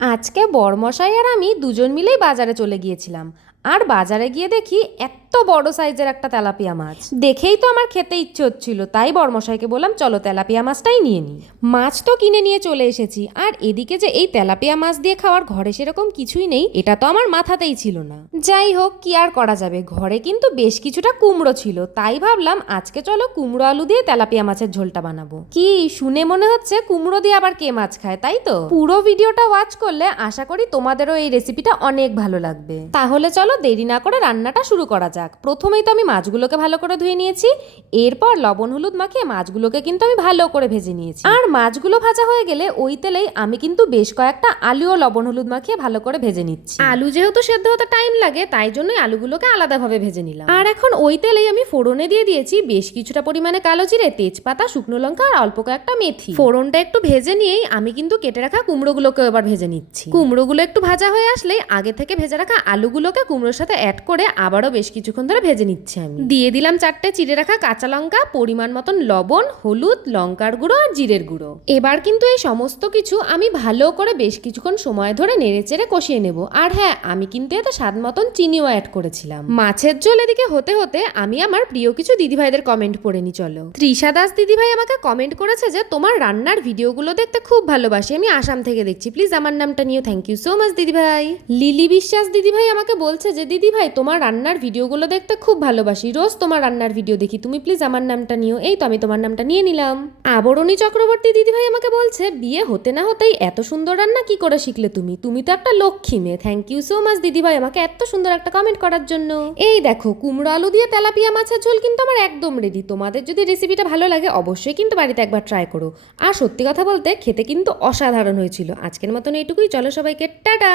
আজকে বরমশাই আর আমি দুজন মিলেই বাজারে চলে গিয়েছিলাম। আর বাজারে গিয়ে দেখি এত বড় সাইজের একটা তেলাপিয়া মাছ। দেখেই তো আমার খেতে ইচ্ছে হচ্ছিল, তাই বরমশাইকে বললাম চলো তেলাপিয়া মাছটাই নিয়ে নিই। মাছ তো কিনে নিয়ে চলে এসেছি, আর এদিকে যে এই তেলাপিয়া মাছ দিয়ে খাওয়ার ঘরে সেরকম কিছুই নেই, এটা তো আমার মাথাতেই ছিল না। যাই হোক, কি আর করা যাবে, ঘরে কিন্তু বেশ কিছুটা কুমড়ো ছিল, তাই ভাবলাম আজকে চলো কুমড়ো আলু দিয়ে তেলাপিয়া মাছের ঝোলটা বানাবো। কি শুনে মনে হচ্ছে কুমড়ো দিয়ে আবার কে মাছ খায়, তাই তো? পুরো ভিডিওটা ওয়াচ করলে আশা করি তোমাদেরও এই রেসিপিটা অনেক ভালো লাগবে। তাহলে চলো দেরি না করে রান্নাটা শুরু করা যাক। প্রথমেই তো আমি মাছগুলোকে ভালো করে ধুয়ে নিয়েছি, এরপর লবণ হলুদ মাখিয়ে মাছগুলোকে কিন্তু আমি ভালো করে ভেজে নিয়েছি। আর মাছগুলো ভাজা হয়ে গেলে ওই তেলেই আমি কিন্তু বেশ কয়েকটা আলুও লবণ হলুদ মাখিয়ে ভালো করে ভেজে নিচ্ছি। আলু যেহেতু সেদ্ধ হতে টাইম লাগে, তাই জন্যই আলুগুলোকে আলাদাভাবে ভেজে নিলাম। আর এখন ওই তেলেই আমি ফোড়নে দিয়ে দিয়েছি বেশ কিছুটা পরিমাণে কালো জিরে, তেজপাতা, শুকনো লঙ্কা আর অল্প কয়েকটা মেথি। ফোড়নটা একটু ভেজে নিয়েই আমি কিন্তু কেটে রাখা কুমড়োগুলোকে এবার ভেজে নিচ্ছি। কুমড়োগুলো একটু ভাজা হয়ে আসলেই আগে থেকে ভেজে রাখা আলুগুলোকে কুমড়োর সাথে অ্যাড করে আবারও বেশ কিছুক্ষণ ধরে ভেজে নিচ্ছি। আমি দিয়ে দিলাম 4টে চিড়ে রাখা কাঁচা লঙ্কা, পরিমাণ মতন লবণ, হলুদ, লঙ্কার গুঁড়ো আর জিরের গুঁড়ো। এবার কিন্তু এই সমস্ত কিছু আমি ভালো করে বেশ কিছুক্ষণ সময় ধরে নেড়েচেড়ে কষিয়ে নেব। আর হ্যাঁ, আমি কিন্তু এতে স্বাদ মতন চিনিও অ্যাড করেছিলাম। মাছের ঝোল এদিকে হতে হতে আমি আমার প্রিয় কিছু দিদিভাইদের কমেন্ট পড়ে নি চলো। তৃষা দাস দিদিভাই আমাকে কমেন্ট করেছে যে তোমার রান্নার ভিডিওগুলো দেখতে খুব ভালোবাসি, আমি আসাম থেকে দেখছি, প্লিজ আমার নামটা নিও। থ্যাংক ইউ সো মাচ দিদিভাই। লিলি বিশ্বাস দিদিভাই আমাকে বলছে যে দিদিভাই তোমার রান্নার ভিডিওগুলো দেখতে খুব ভালোবাসি, রোজ তোমার রান্নার ভিডিও দেখি, তুমি প্লিজ আমার নামটা নিও। এই তো আমি তোমার নামটা নিয়ে নিলাম। আবরণী চক্রবর্তী দিদিভাই আমাকে বলছে বিয়ে হতে না হতেই এত সুন্দর রান্না কি করে শিখলে তুমি, তুমি তো একটা লক্ষ্মী মেয়ে। থ্যাংক ইউ সো মাচ দিদিভাই আমাকে এত সুন্দর একটা কমেন্ট করার জন্য। এই দেখো কুমড়ো আলু দিয়ে তেলাপিয়া মাছের ঝোল কিন্তু আমার একদম রেডি। তোমাদের যদি রেসিপিটা ভালো লাগে অবশ্যই কিন্তু বাড়িতে একবার ট্রাই করো। আর সত্যি কথা বলতে খেতে কিন্তু অসাধারণ হয়েছিল। আজকের মতন এইটুকুই, চলো সবাইকে টাটা।